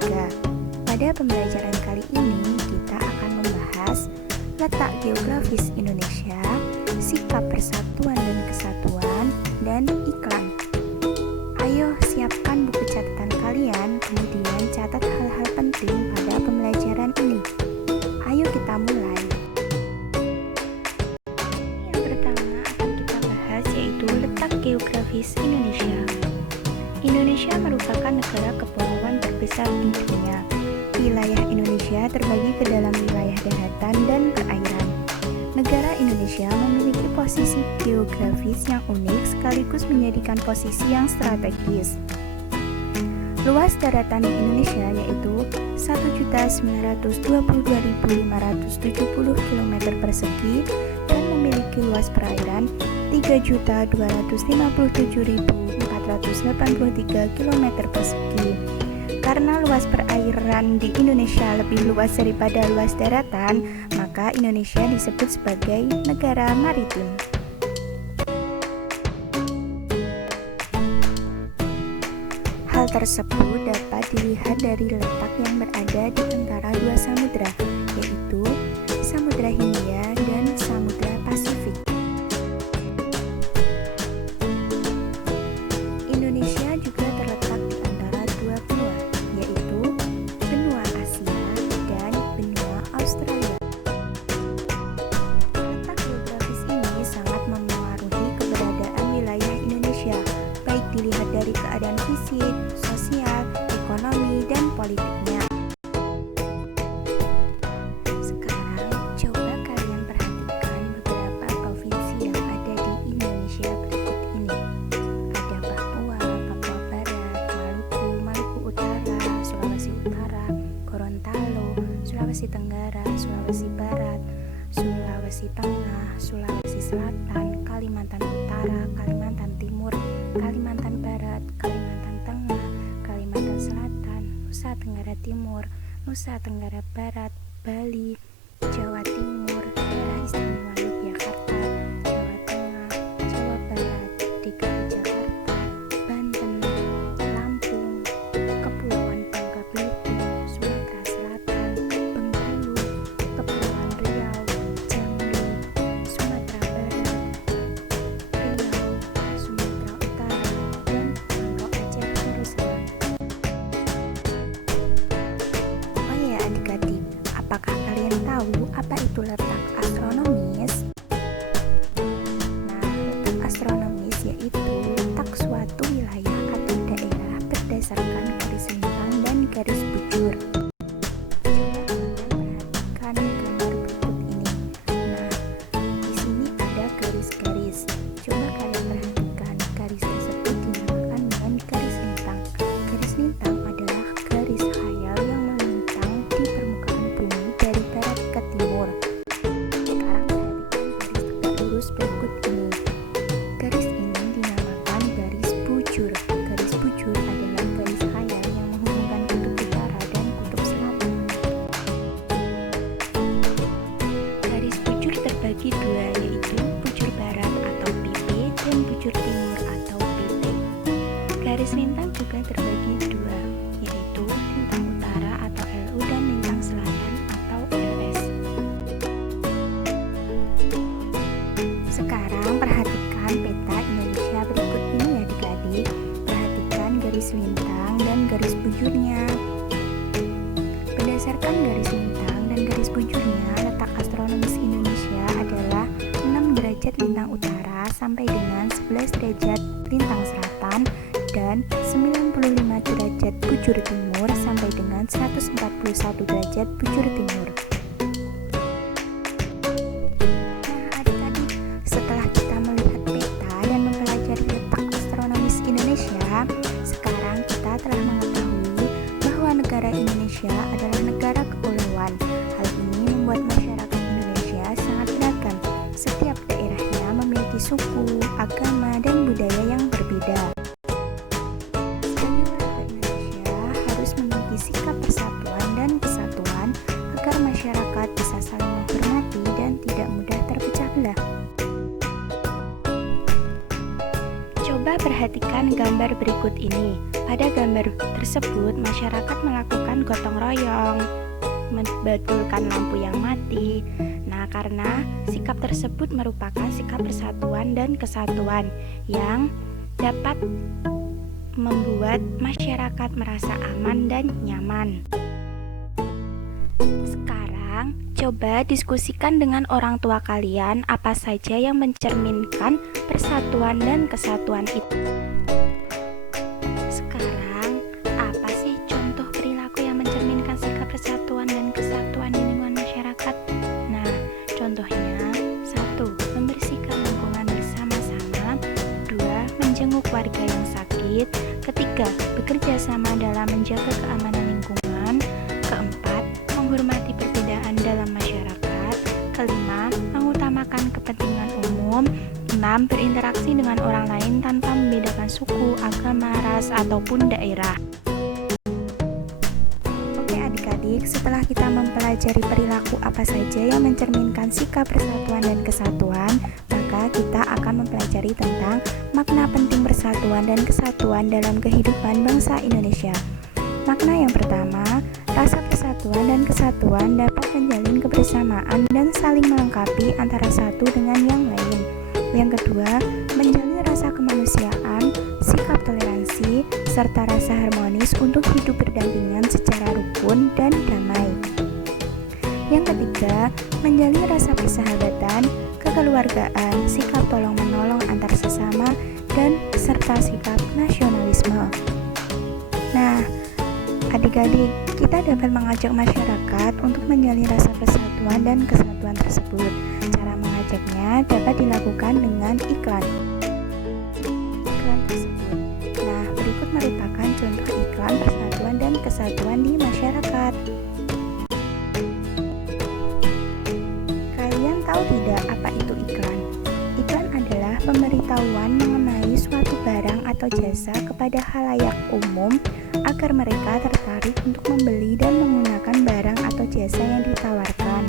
3. Pada pembelajaran kali ini kita akan membahas letak geografis Indonesia, sikap persatuan dan kesatuan, dan iklan. Ayo siapkan buku catatan kalian, kemudian catat hal-hal penting pada pembelajaran ini. Ayo kita mulai. Yang pertama akan kita bahas yaitu letak geografis Indonesia. Indonesia merupakan negara kepulauan terbesar di dunia. Wilayah Indonesia terbagi ke dalam wilayah daratan dan perairan. Negara Indonesia memiliki posisi geografis yang unik sekaligus menjadikan posisi yang strategis. Luas daratan di Indonesia yaitu 1.922.570 km persegi dan memiliki luas perairan 3.257.483 km persegi. Karena luas perairan di Indonesia lebih luas daripada luas daratan, maka Indonesia disebut sebagai negara maritim. Hal tersebut dapat dilihat dari letak yang berada di antara dua samudra, yaitu Samudra Hindia dan Samudra Pasifik. Indonesia juga terletak di antara dua benua, yaitu benua Asia dan benua Australia. Letak geografis ini sangat memengaruhi keberadaan wilayah Indonesia, baik dilihat dari keadaan fisik, sosial, ekonomi, dan politiknya. Sekarang, coba kalian perhatikan beberapa provinsi yang ada di Indonesia berikut ini. Ada Papua, Papua Barat, Maluku, Maluku Utara, Sulawesi Utara, Gorontalo, Sulawesi Tenggara, Sulawesi Barat, Sulawesi Tengah, Sulawesi Selatan, Kalimantan Utara, Kalimantan Timur, Kalimantan Barat, Kalimantan Tengah, Kalimantan Selatan, Nusa Tenggara Timur, Nusa Tenggara Barat, Bali, Jawa Timur, Daerah Istimewa Yogyakarta, Jawa Tengah, Jawa Barat, DKI Jakarta, Banten, Lampung, Kepulauan Bangka Belitung, Sumatera Selatan, Bengkulu, Kepulauan Riau, Jambi, Sumatera Barat, Riau, Sumatera Utara, dan Bangka Aceh Darussalam. Oh ya adik-adik, apakah kalian tahu apa itu letak astronomis? Nah, letak astronomis yaitu letak suatu wilayah atau daerah berdasarkan garis lintang dan garis bujur. Coba kalian perhatikan gambar berikut ini. Nah, di sini ada garis-garis. Coba kalian perhatikan garis tersebut dinamakan dengan garis lintang. Garis lintang adalah garis khayal yang melintang di permukaan bumi dari barat ke timur. Sekarang perhatikan garis tegak lurus berikut ini. Garis ini dinamakan garis bujur. Garis bujur adalah garis khayal yang menghubungkan kutub utara dan kutub selatan. Garis bujur terbagi dua, yaitu bujur barat atau PP dan bujur timur atau PT. Garis lintang juga terbagi dua, yaitu lintang utara atau LU dan lintang selatan atau LS. Sekarang perhatikan peta Indonesia berikut ini ya adik-adik. Perhatikan garis lintang dan garis bujurnya. Berdasarkan garis lintang dan garis bujurnya, letak astronomis Indonesia adalah 6 derajat lintang utara sampai dengan 11 derajat lintang selatan dan 95 derajat bujur timur sampai dengan 141 derajat bujur timur. Nah adik-adik, setelah kita melihat peta dan mempelajari letak astronomis Indonesia, sekarang kita telah mengetahui bahwa negara Indonesia adalah negara kepulauan. Hal ini membuat masyarakat Indonesia sangat beragam. Setiap daerahnya memiliki suku, agama, dan budaya yang berbeda. Sebagai warga Indonesia harus memiliki sikap persatuan dan kesatuan agar masyarakat bisa saling menghormati dan tidak mudah terpecah belah. Coba perhatikan gambar berikut ini. Pada gambar tersebut, masyarakat melakukan gotong royong, membetulkan lampu yang mati. Nah, karena sikap tersebut merupakan sikap persatuan dan kesatuan yang dapat membuat masyarakat merasa aman dan nyaman. Sekarang, coba diskusikan dengan orang tua kalian apa saja yang mencerminkan persatuan dan kesatuan itu. Sekarang, apa sih contoh perilaku yang mencerminkan sikap persatuan dan kesatuan di lingkungan masyarakat? Nah, contohnya 1. Membersihkan lingkungan bersama-sama. 2. Menjenguk warga yang sakit. Ketiga, bekerja sama dalam menjaga keamanan lingkungan. Keempat, menghormati perbedaan dalam masyarakat. Kelima, mengutamakan kepentingan umum. 6. Berinteraksi dengan orang lain tanpa membedakan suku, agama, ras, ataupun daerah. Oke adik-adik, setelah kita mempelajari perilaku apa saja yang mencerminkan sikap persatuan dan kesatuan, maka kita akan mempelajari tentang makna penting persatuan dan kesatuan dalam kehidupan bangsa Indonesia. Makna yang pertama, rasa persatuan dan kesatuan dapat menjalin kebersamaan dan saling melengkapi antara satu dengan yang lain. Yang kedua, menjalin rasa kemanusiaan, sikap toleransi, serta rasa harmonis untuk hidup berdampingan secara rukun dan damai. Yang ketiga, menjalin rasa persahabatan, kekeluargaan, sikap tolong-menolong antar sesama, dan serta sikap nasionalisme. Nah, adik-adik, kita dapat mengajak masyarakat untuk menjalin rasa persatuan dan kesatuan tersebut. Cara mengajaknya dapat dilakukan dengan iklan tersebut. Nah, berikut merupakan contoh iklan persatuan dan kesatuan di masyarakat. Kalian tahu tidak apa itu iklan? Iklan adalah pemberitahuan mengenai suatu barang atau jasa kepada khalayak umum agar mereka tertarik untuk membeli dan menggunakan barang atau jasa yang ditawarkan.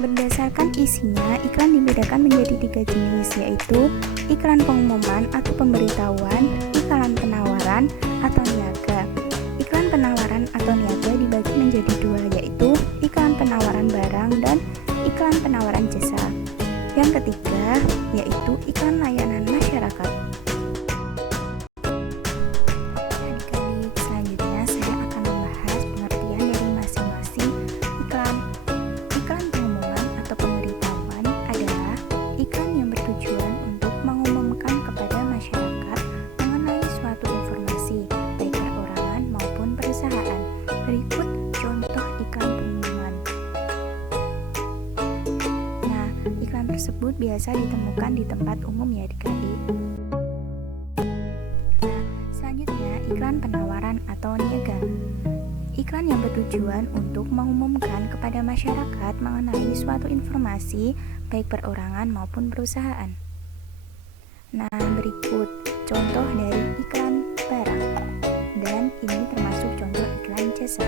Berdasarkan isinya, iklan dibedakan menjadi 3 jenis, yaitu iklan pengumuman atau pemberitahuan, iklan penawaran atau niaga. Iklan penawaran atau niaga dibagi menjadi 2, yaitu iklan penawaran barang dan iklan penawaran jasa. Yang ketiga, yaitu iklan layanan masyarakat. Adik-adik, selanjutnya saya akan membahas pengertian dari masing-masing iklan. Iklan pengumuman atau pemberitahuan adalah iklan yang bertujuan untuk mengumumkan kepada masyarakat mengenai suatu informasi, baik perorangan maupun perusahaan. Berikut contoh iklan pengumuman. Nah, iklan tersebut biasa ditemukan di tempat umum ya adik-adik. Nah, selanjutnya iklan penawaran atau niaga. Iklan yang bertujuan untuk mengumumkan kepada masyarakat mengenai suatu informasi, baik perorangan maupun perusahaan. Nah, berikut contoh dari iklan barang. Dan ini termasuk contoh iklan jasa.